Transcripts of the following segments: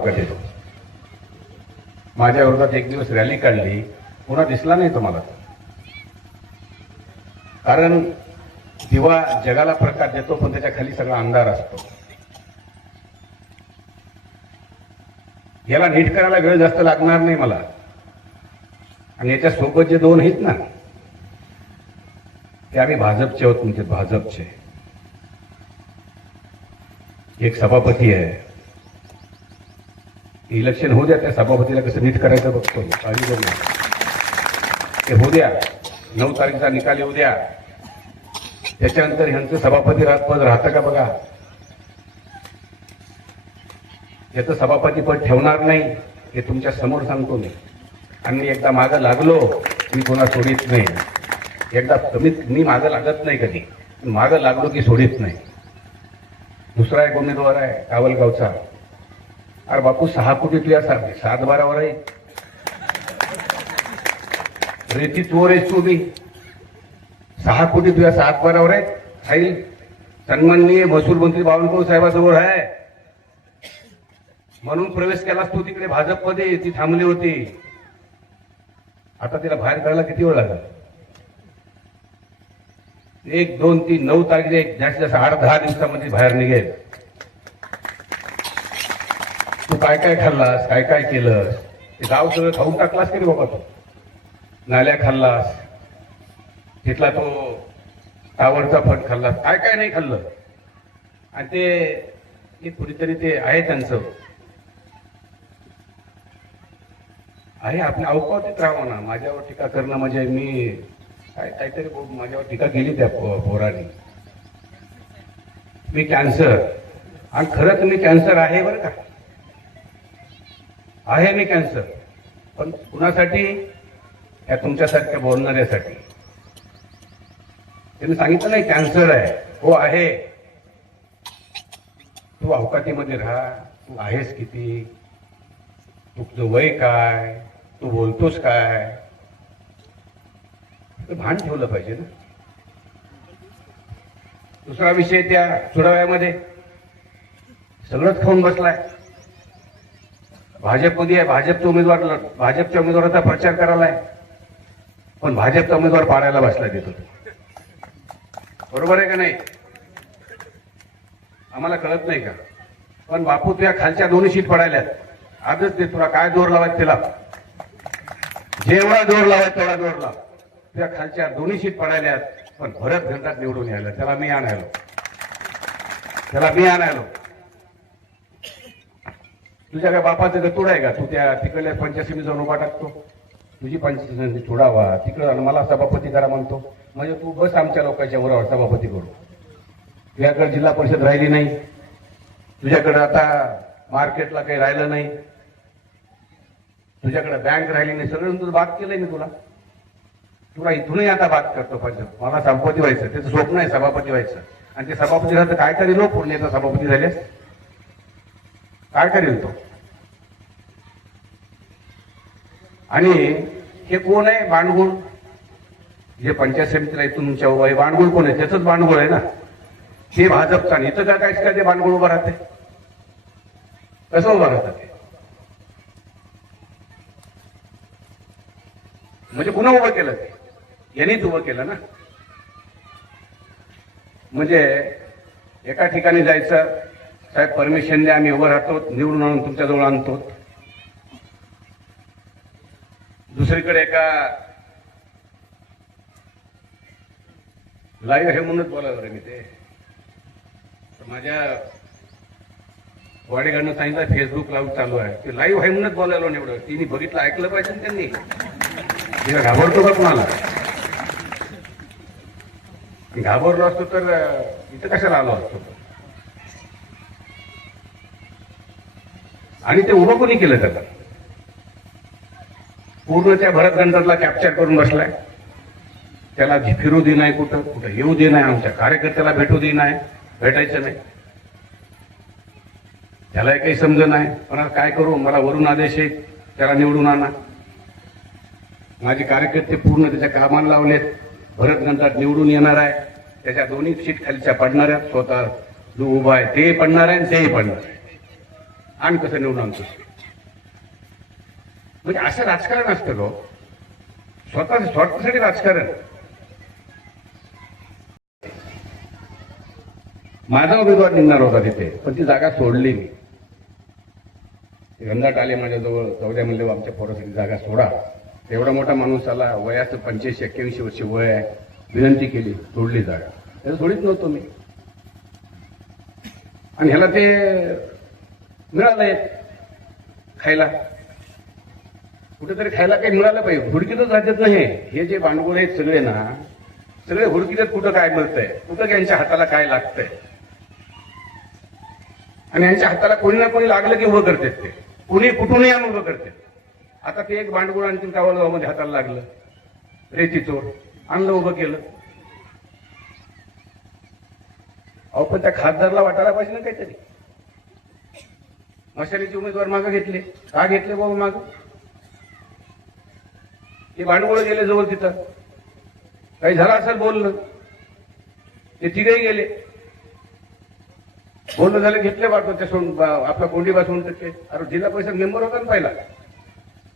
देतो. माझ्या विरोधात एक दिवस रॅली काढली, पुन्हा दिसला नाही तुम्हाला. कारण दिवा जगाला प्रकाश देतो, पण त्याच्या खाली सगळा अंधार असतो. याला नीट करायला वेळ जास्त लागणार नाही मला. आणि याच्या सोबत जे दोन आहेत ना, ते आम्ही भाजपचे आहोत. तुमचे भाजपचे एक सभापती आहे. इलेक्शन होऊ द्या, त्या सभापतीला कसं नीट करायचं बघतो. काळजी करू नका, ते होऊ द्या. 9 तारखेचा निकाल येऊ द्या. त्याच्यानंतर ह्यांचं सभापती पद राहतं का बघा. याचं सभापती पद ठेवणार नाही, हे तुमच्या समोर सांगतो मी. आणि एकदा मागं लागलो मी कोणा सोडित नाही. एकदा मी मागं लागत नाही कधी, मागं लागलो की सोडित नाही. दुसरा एक उमेदवार आहे कावलगावचा. अरे बापू, 6 कोटी तुझ्या 7-12 आहे. रेती चोर आहेस तू. मी 6 कोटी तुझ्या 7-12 आहे. फाईल सन्माननीय महसूल मंत्री बावनकुळे साहेबांसमोर आहे. म्हणून प्रवेश केलास तू तिकडे भाजपमध्ये. ती थांबली होती. आता तिला बाहेर काढायला किती वेळ लागला. 1, 2, 3, 9 तारखेला जास्तीत जास्त 8-10 दिवसामध्ये बाहेर निघेल. तू काय काय खाल्लास, काय काय केलंस, ते गाव सगळं खाऊन टाकलास की रे बाबा. तू नाल्या खाल्लास, तिथला तो टावरचा फट खाल्लास, काय काय नाही खाल्लं. आणि ते कुठेतरी ते आहे त्यांचं आहे. आपल्या अवकाशात राहावं ना. माझ्यावर टीका करणं म्हणजे मी काहीतरी माझ्यावर टीका केली त्या पोराने. मी कॅन्सर, आणि खरंच मी कॅन्सर आहे बरं का. आहे मी कॅन्सर, पण कुणासाठी? या तुमच्यासारख्या बोलणाऱ्यासाठी. त्यांनी सांगितलं नाही कॅन्सर आहे. हो आहे. तू अवकातीमध्ये राहा. तू आहेस किती, तुझं वय काय, तू बोलतोस काय, भान ठेवलं पाहिजे ना. दुसरा विषय, त्या चुडाव्यामध्ये सगळंच खाऊन बसलाय. भाजपमध्ये आहे. भाजपच्या उमेदवाराचा प्रचार करायलाय, पण भाजपचा उमेदवार पाडायला बसलाय देतो. बरोबर आहे का नाही? आम्हाला कळत नाही का? पण बापू, तुझ्या खालच्या दोन्ही सीट पडायल्यात. आजच दे. तुला काय जोर लावायचं तिला, जेवढा जोर लावायचा तेवढा जोर लाव. तुझ्या खालच्या दोन्ही सीट पडायल्यात, पण भरत घंटात निवडून यायला त्याला मी आणायलो. तुझ्या काय बापाचं गतूड आहे का? तू त्या तिकडल्या पंचायत समिती जाऊन उभा टाकतो. तुझी पंचायत समिती सोडावा तिकडं, मला सभापती करा म्हणतो. म्हणजे तू बस आमच्या लोकांच्या बरोबर सभापती करू. तुझ्याकडे जिल्हा परिषद राहिली नाही. तुझ्याकडे आता मार्केटला काही राहिलं नाही. तुझ्याकडे बँक राहिली नाही. सगळं तुझं बात केलंय मी तुला इथूनही आता बात करतो. पाहिजे मला सभापती व्हायचं. त्याचं स्वप्न आहे सभापती व्हायचं. आणि ते सभापती झालं तर काय करेल? पूर्णेचा सभापती झाल्यास काय करेल तो? आणि हे कोण आहे? बांडगुळ. जे पंचायत समितीला इथून तुमच्या उभा आहे, बांडगुळ कोण आहे? त्याचंच बांडगुळ आहे ना. ते भाजपचा. इथं काय काय ते बांडगुळ उभं राहते? कसं उभं राहतं ते? म्हणजे पुन्हा उभं केलं ते? यांनीच उभं केलं ना. म्हणजे एका ठिकाणी जायचं, साहेब परमिशन द्या, आम्ही उभं राहतो, निवडून आणून तुमच्याजवळ आणतो. दुसरीकडे एका लाईव्ह हे म्हणूनच बोलायला रे मी. ते माझ्या बॉडीगार्डनं सांगितलं फेसबुक लाईव्ह चालू आहे. ते लाईव्ह आहे म्हणूनच बोलायला निवडलं. तिने बघितलं, ऐकलं पाहिजे ना त्यांनी. तिला घाबरतो का कुणाला? घाबरलो असतो तर इथं कशाला आलो असतो? आणि ते उभं कोणी केलं? त्याला पूर्ण त्या भरत गंटातला कॅप्चर करून बसलाय. त्याला फिरू दे नाही, कुठं येऊ दे नाही, आमच्या कार्यकर्त्याला भेटू दे नाही, भेटायचं नाही. त्यालाही काही समज नाही. पण काय करू, मला वरून आदेश आहे त्याला निवडून आणा. माझे कार्यकर्ते पूर्ण त्याच्या कामाला लावलेत. भरत गंटात निवडून येणार आहे. त्याच्या दोन्ही सीट खालीच्या पडणाऱ्या. स्वतः जो उभा आहे ते पडणार आहे आणि तेही पडणार आहे. आणि कसं निवडून आणतो. म्हणजे असं राजकारण असतं लो, स्वतःसाठी राजकारण. माझा उमेदवार निघणार होता तिथे, पण ती जागा सोडली मी. घनदाट आले माझ्याजवळ, जाऊद्या म्हणले आमच्या पोरासाठी जागा सोडा. एवढा मोठा माणूस आला, वयाचं 85-81 वर्ष वय आहे, विनंती केली, सोडली जागा. त्याला सोडित नव्हतो मी. आणि ह्याला ते मिळालंय खायला, कुठेतरी खायला काही मिळालं पाहिजे. हुडकीतच राहतात नाही हे जे भांडवल आहेत सगळे ना, सगळे हुडकीतात कुठं काय मिळतंय, कुठं यांच्या हाताला काय लागतंय. आणि यांच्या हाताला कोणी ना कोणी लागलं की उभं करतात ते, कुणी कुठूनही आणून उभं करतात. आता ते एक भांडवल आणखी कावलगावमध्ये हाताला लागलं, रेती चोर आणलं, उभं केलं. अहो पण त्या खासदारला वाटायला पाहिजे ना काहीतरी. मशालीचे उमेदवार मागं घेतले, का घेतले बाबा मागं? ते भांडवळ गेले जवळ, तिथं काही झालं असेल बोललं, ते तिघही गेले, बोलणं झालं, घेतले वाटतं ते आपला कोंडी बसवून टक्के. अरे जिल्हा परिषद मेंबर होता ना पहिला,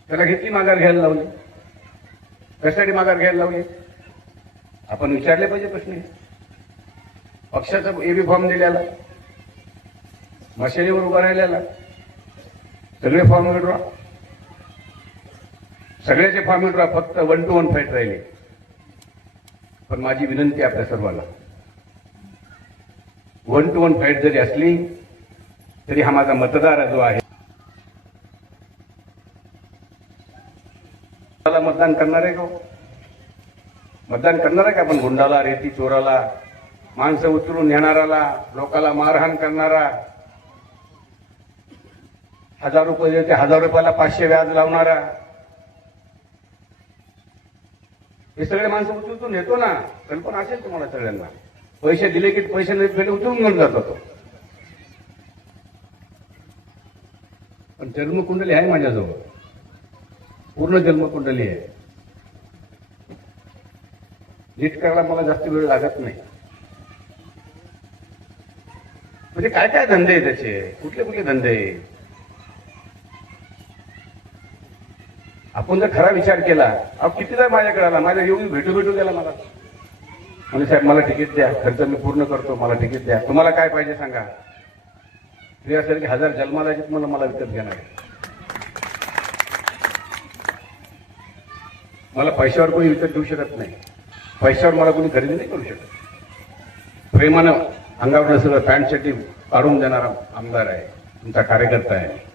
त्याला घेतली, माघार घ्यायला लावली. कशासाठी माघार घ्यायला लावली आपण विचारले पाहिजे प्रश्न. पक्षाचा एबी फॉर्म दिलेला, मशालीवर उभा राहिलेला, सगळे फॉर्म विड्रॉ, सगळ्याचे फॉर्म विड्रॉ, फक्त 1 to 1 फाईट राहिली. पण माझी विनंती आपल्या सर्वांना, 1 to 1 फाईट जरी असली तरी हा माझा मतदार जो आहे, मला मतदान करणार आहे का? मतदान करणार आहे का आपण? गुंडाला, रेती चोराला, माणसं उचलून नेणाराला, लोकांना मारहाण करणारा, 1000 रुपये देते, 1000 रुपयाला 500 व्याज लावणारा, हे सगळे माणसं उचलून नेतो ना. कल्पना असेल तुम्हाला सगळ्यांना. पैसे दिले की पैसे नाही दिले उचलून घेऊन जात होतो. पण जन्मकुंडली आहे माझ्याजवळ, पूर्ण जन्मकुंडली आहे. नीट करायला मला जास्त वेळ लागत नाही. म्हणजे काय काय धंदे आहे त्याचे, कुठले कुठले धंदे. आपण जर खरा विचार केला, अहो कितीदा माझ्याकडे आला, माझ्या येऊन भेटू गेला मला. म्हणजे साहेब मला तिकीट द्या, खर्च मी पूर्ण करतो, मला तिकीट द्या. तुम्हाला काय पाहिजे सांगा. फ्री असेल की 1000 जन्माला येतात, मला विकत घेणार आहे. मला पैशावर कोणी विकत घेऊ शकत नाही, पैशावर मला कोणी खरेदी नाही करू शकत. प्रेमानं अंगावर सगळं पॅन्ट शर्टी काढून देणारा आमदार आहे, तुमचा कार्यकर्ता आहे.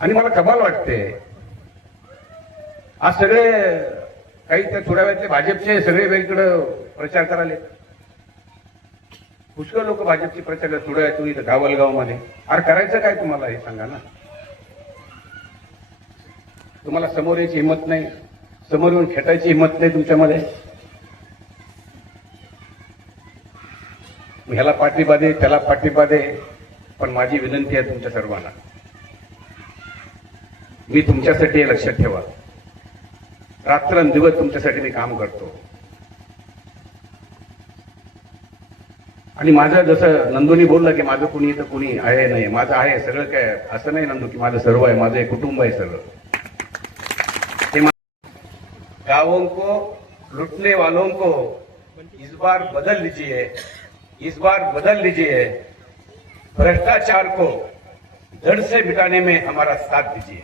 आणि मला कमाल वाटते, आज सगळे काही त्या थोड्यावेळातले भाजपचे सगळे वेगळीकडे प्रचार करायला, पुष्कळ लोक भाजपची प्रचार करतात. थोड्या तुम्ही इथं गावलगावमध्ये. अरे करायचं काय तुम्हाला हे सांगा ना. तुम्हाला समोर यायची हिंमत नाही, समोर येऊन खेटायची हिंमत नाही तुमच्यामध्ये. ह्याला पाठिंबा दे, त्याला पाठिंबा दे. पण माझी विनंती आहे तुमच्या सर्वांना, मी तुमच्यासाठी हे लक्षात ठेवा, रात्रंदिवस तुमच्यासाठी मी काम करतो. आणि माझं जसं नंदूनी बोललं की माझं कुणी तर कुणी आहे नाही, माझं आहे सगळं. काय असं नाही नंदू की माझं सर्व आहे, माझं एक कुटुंब आहे सगळं. गांवों को लूटने वालों को इस बार बदल लीजिए, इस बार बदल लीजिए. भ्रष्टाचार को जड़ से मिटाने में हमारा साथ दीजिए.